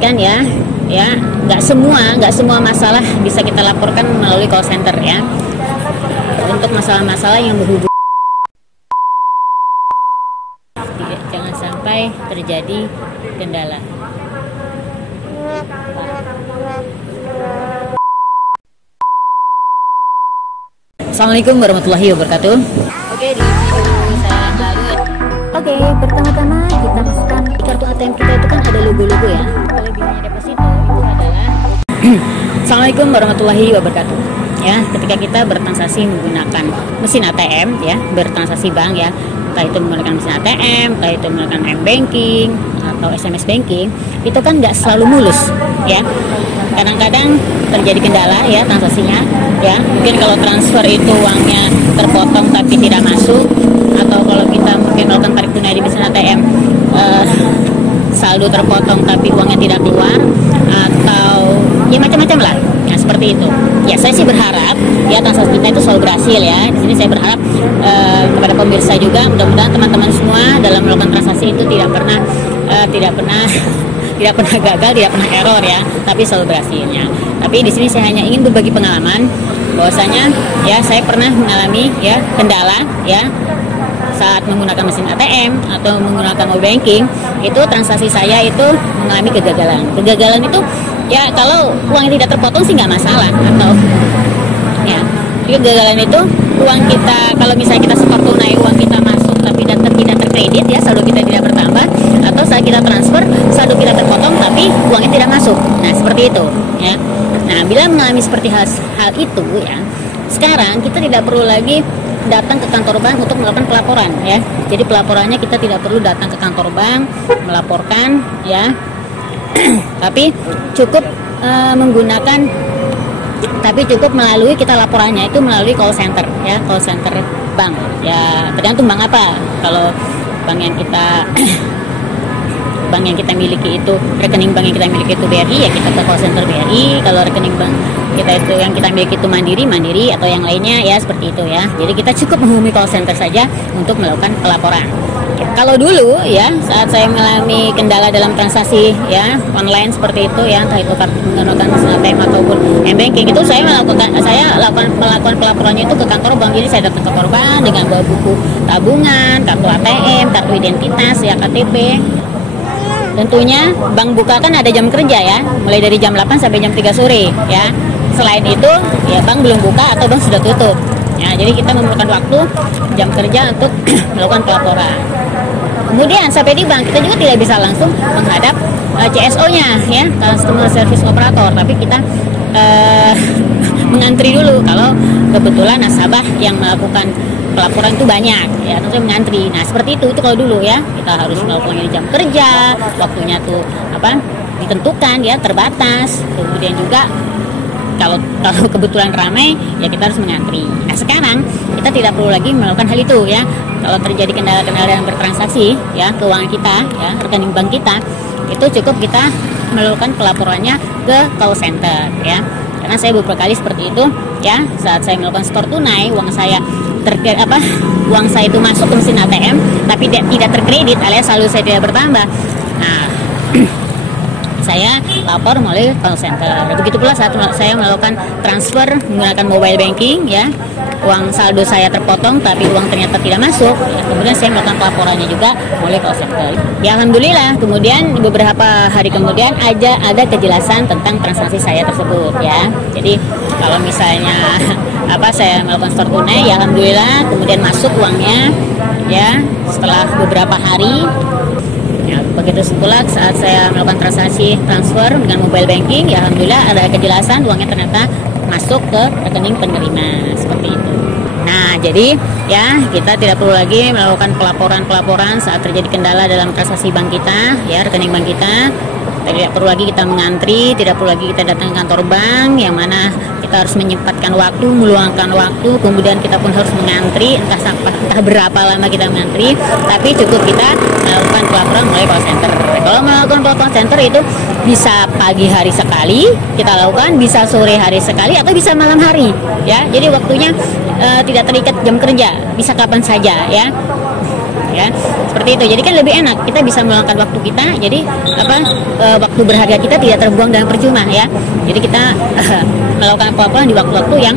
kan ya nggak semua masalah bisa kita laporkan melalui call center ya. Untuk masalah-masalah yang berhubungan, jangan sampai terjadi kendala. Assalamualaikum warahmatullahi wabarakatuh. Oke, di video saya lalu. Oke, pertama-tama kita masukkan di kartu ATM kita itu kan ada logo-logo ya. Kelebihannya deposito itu adalah Assalamualaikum warahmatullahi wabarakatuh. Ya, ketika kita bertransaksi menggunakan mesin ATM ya, bertransaksi bank ya, entah itu menggunakan mesin ATM, entah itu menggunakan M-banking atau SMS banking, itu kan nggak selalu mulus ya. Kadang-kadang terjadi kendala ya transaksinya ya. Mungkin kalau transfer itu uangnya terpotong tapi tidak masuk, atau kalau kita mungkin melakukan tarik tunai di mesin ATM saldo terpotong tapi uangnya tidak keluar, atau ya macam-macam lah. Nah, seperti itu. Ya, saya sih berharap ya transaksi kita itu selalu berhasil ya. Di sini saya berharap kepada pemirsa juga, mudah-mudahan teman-teman semua dalam melakukan transaksi itu tidak pernah gagal, tidak pernah error ya, tapi selalu berhasilnya. Tapi di sini saya hanya ingin berbagi pengalaman bahwasanya ya saya pernah mengalami ya kendala ya saat menggunakan mesin ATM atau menggunakan mobile banking. Itu transaksi saya itu mengalami kegagalan. Kegagalan itu ya kalau uangnya tidak terpotong sih nggak masalah, atau ya kegagalan itu uang kita kalau misalnya kita setor tunai uang kita masuk tapi tidak terkredit ya, saldo kita tidak bertambah, atau saat kita transfer saldo kita terpotong tapi uangnya tidak masuk. Nah, seperti itu ya. Nah, bila mengalami seperti hal itu ya, sekarang kita tidak perlu lagi datang ke kantor bank untuk melakukan pelaporan ya. Jadi pelaporannya kita tidak perlu datang ke kantor bank melaporkan ya. Tapi cukup melalui kita laporannya itu melalui call center ya, call center bank ya, tergantung bank apa. Kalau bank yang kita miliki itu, rekening bank yang kita miliki itu BRI ya, kita ke call center BRI. Kalau rekening bank kita itu yang kita miliki itu Mandiri atau yang lainnya ya, seperti itu ya. Jadi kita cukup menghubungi call center saja untuk melakukan pelaporan. Kalau dulu ya, saat saya mengalami kendala dalam transaksi ya online seperti itu ya, entah itu menggunakan mesin ATM ataupun M-banking, itu saya melakukan pelaporannya itu ke kantor bank. Jadi saya datang ke kantor bank dengan bawa buku tabungan, kartu ATM, kartu identitas ya, KTP. Tentunya bank buka kan ada jam kerja ya, mulai dari jam 8 sampai jam 3 sore ya. Selain itu ya bank belum buka atau bank sudah tutup ya. Jadi kita memerlukan waktu jam kerja untuk melakukan pelaporan. Kemudian sampai di bank kita juga tidak bisa langsung menghadap CSO-nya ya, Customer Service Operator, tapi kita mengantri dulu. Kalau kebetulan nasabah yang melakukan pelaporan itu banyak ya, tentunya mengantri. Nah, seperti itu kalau dulu ya, kita harus melakukannya di jam kerja, waktunya tuh ditentukan ya, terbatas. Kemudian juga kalau kebetulan ramai ya kita harus mengantri. Nah, sekarang kita tidak perlu lagi melakukan hal itu ya. Kalau terjadi kendala-kendala yang bertransaksi ya, keuangan kita ya, rekening bank kita, itu cukup kita melakukan pelaporannya ke call center ya. Karena saya beberapa kali seperti itu ya, saat saya melakukan setor tunai, uang saya itu masuk ke mesin ATM tapi tidak terkredit alias saldo saya tidak bertambah. Nah, saya lapor melalui call center. Begitu pula saat saya melakukan transfer menggunakan mobile banking ya, uang saldo saya terpotong tapi uang ternyata tidak masuk ya, kemudian saya melakukan pelaporannya juga melalui call center. Ya, alhamdulillah kemudian beberapa hari kemudian ada kejelasan tentang transaksi saya tersebut ya. Jadi kalau misalnya saya melakukan setor tunai ya, alhamdulillah kemudian masuk uangnya ya setelah beberapa hari. Ya, begitu pula saat saya melakukan transaksi transfer dengan mobile banking ya, alhamdulillah ada kejelasan uangnya ternyata masuk ke rekening penerima, seperti itu. Nah, jadi ya kita tidak perlu lagi melakukan pelaporan saat terjadi kendala dalam transaksi bank kita ya, rekening bank kita. Tidak perlu lagi kita mengantri, tidak perlu lagi kita datang ke kantor bank yang mana kita harus menyempatkan waktu, meluangkan waktu, kemudian kita pun harus mengantri entah berapa lama kita mengantri, tapi cukup kita melakukan pelaporan melalui call center. Kalau melakukan call center itu bisa pagi hari sekali kita lakukan, bisa sore hari sekali, atau bisa malam hari ya. Jadi waktunya tidak terikat jam kerja, bisa kapan saja ya. ya. Seperti itu. Jadi kan lebih enak, kita bisa meluangkan waktu kita. Jadi waktu berharga kita tidak terbuang dengan percuma ya. Jadi kita melakukan apa-apa di waktu-waktu yang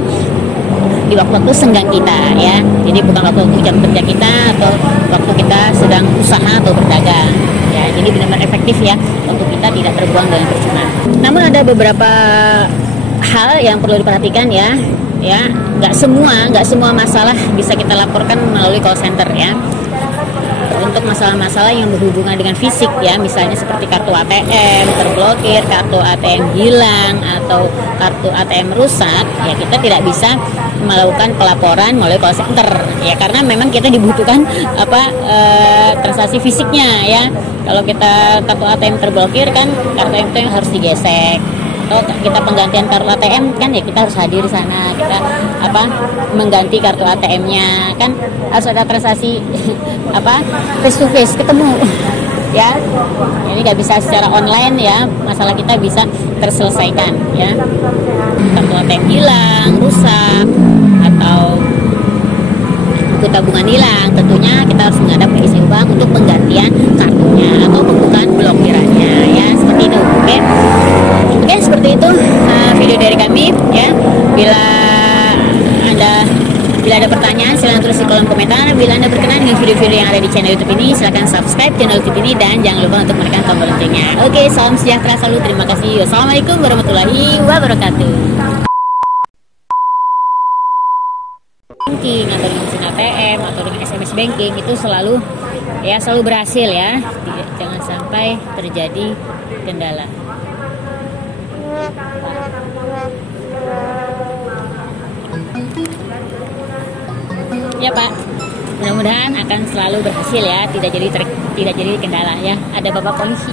di waktu-waktu senggang kita ya. Jadi bukan waktu jam kerja kita atau waktu kita sedang usaha atau berdagang ya. Jadi benar-benar efektif ya, waktu kita tidak terbuang dengan percuma. Namun ada beberapa hal yang perlu diperhatikan ya. Nggak semua masalah bisa kita laporkan melalui call center ya. Untuk masalah-masalah yang berhubungan dengan fisik ya, misalnya seperti kartu ATM terblokir, kartu ATM hilang, atau kartu ATM rusak, ya kita tidak bisa melakukan pelaporan melalui call center ya, karena memang kita dibutuhkan transaksi fisiknya ya. Kalau kita kartu ATM terblokir kan, kartu ATM itu yang harus digesek. Atau kita penggantian kartu ATM kan ya, kita harus hadir di sana, kita mengganti kartu ATM-nya kan, harus ada transaksi face to face, ketemu ya. Ini nggak bisa secara online ya, masalah kita bisa terselesaikan ya. Kartu ATM hilang, rusak, atau buku tabungan hilang, tentunya kita harus menghadap ke isi bank untuk penggantian kartunya atau pembukaan blokirannya ya, seperti itu. Oke, seperti itu video dari kami ya. Bila ada pertanyaan silahkan tulis di kolom komentar. Bila Anda berkenan dengan video-video yang ada di channel YouTube ini, silahkan subscribe channel YouTube ini dan jangan lupa untuk menekan tombol loncengnya. Oke, salam sejahtera selalu. Terima kasih. Wassalamualaikum warahmatullahi wabarakatuh. Banking atau dengan mesin ATM atau dengan SMS banking itu selalu berhasil ya. Jangan sampai terjadi kendala. Ya Pak, mudah-mudahan akan selalu berhasil ya, tidak jadi kendala ya. Ada Bapak polisi.